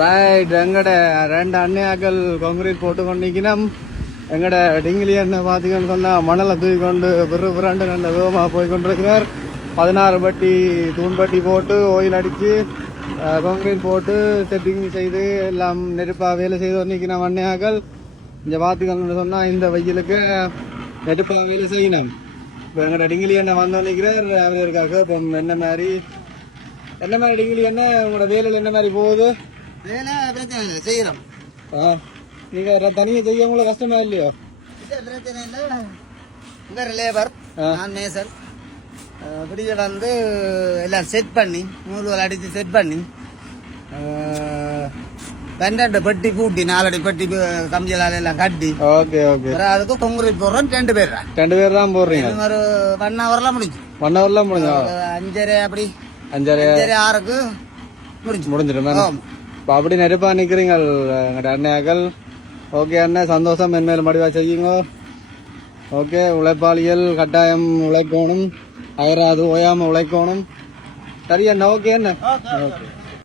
Right எங்கட ரெண்டு அண்ணையாக்கள் concrete போட்டு கொண்டிருக்கணும். எங்கட டிங்கிலி அண்ணன் பார்த்தீங்கன்னு சொன்னா மணலை தூக்கி கொண்டு பிறண்டு நல்ல வேகமாக போய் கொண்டிருக்கிறார். 16 பட்டி தூண்பட்டி போட்டு ஓயில் அடித்து கான்கிரீட் போட்டு செட்டிங் செய்து எல்லாம் நெருப்பாக வேலை செய்து கொண்டிருக்கணும் அண்ணையாக்கள். இங்கே பார்த்தீங்கன்னு சொன்னால் இந்த வெயிலுக்கு நெருப்பாக வேலை செய்யணும். இப்போ எங்கட டிங்கிலி அண்ணன் வந்து நிற்கிறார். அவருக்காக இப்போ என்ன மாதிரி டிங்கிலி அண்ணன் உங்களோட வேலையில் என்ன மாதிரி போகுது? வேலை பிரச்சனை இல்லை, செய்யறோம். நீங்க தனியா செய்ய உங்களுக்கு கஷ்டமா இல்லையோ? பிரச்சனை இல்லை. இவர் லேபர், நான் மேசர். இப்படியே வந்து எல்லாம் செட் பண்ணி நூல்கள் அடித்து செட் பண்ணி 12 பெட்டி கூட்டி 4 அடி பெட்டி கம்பியலால எல்லாம் கட்டி ஓகே ஓகே அதுக்கு கான்கிரீட் போடுறோம். 2 பேர் தான் போடுறீங்க. ஒரு 1 ஹவர்லாம் முடிஞ்சு 1 ஹவர்லாம் முடிஞ்சு 5:30 அப்படி 5:30 6க்கு முடிஞ்சிடும். இப்போ அப்படி நெருப்பா நிற்கிறீங்க எங்கள்ட அண்ணையாக்கள். ஓகே அண்ணன், சந்தோஷம். மென்மேல் மடிவா செய்யுங்க. ஓகே, உழைப்பாளிகள் கட்டாயம் உழைக்கணும், அயராது ஓயாம உழைக்கணும். சரி அண்ணா, ஓகே அண்ணா. ஓகே.